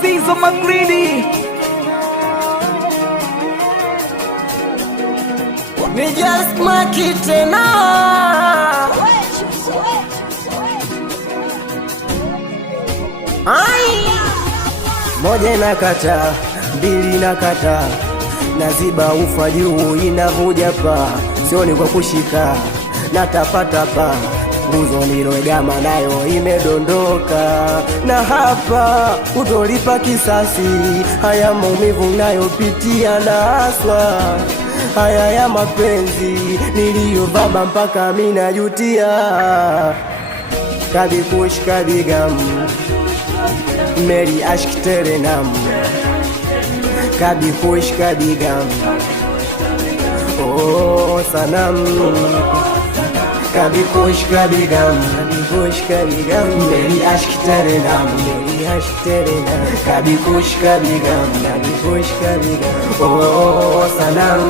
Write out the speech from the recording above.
Sizo Magridi ni just makitena moja inakata, mbili inakata, naziba ufa juu inavuja pa, sioni kwa kushika na tapatapa, nguzo nilowegama nayo imedondoka, na hapa utolipa kisasi, haya maumivu nayopitia na aswa, haya ya mapenzi niliyobaba mpaka mina jutia. Kabikush kabigam Meri aşk terenam, kabikush kabigam oh sanam, kabikush kabigam Meri aşk terenam, kabikush kabigam oh sanam.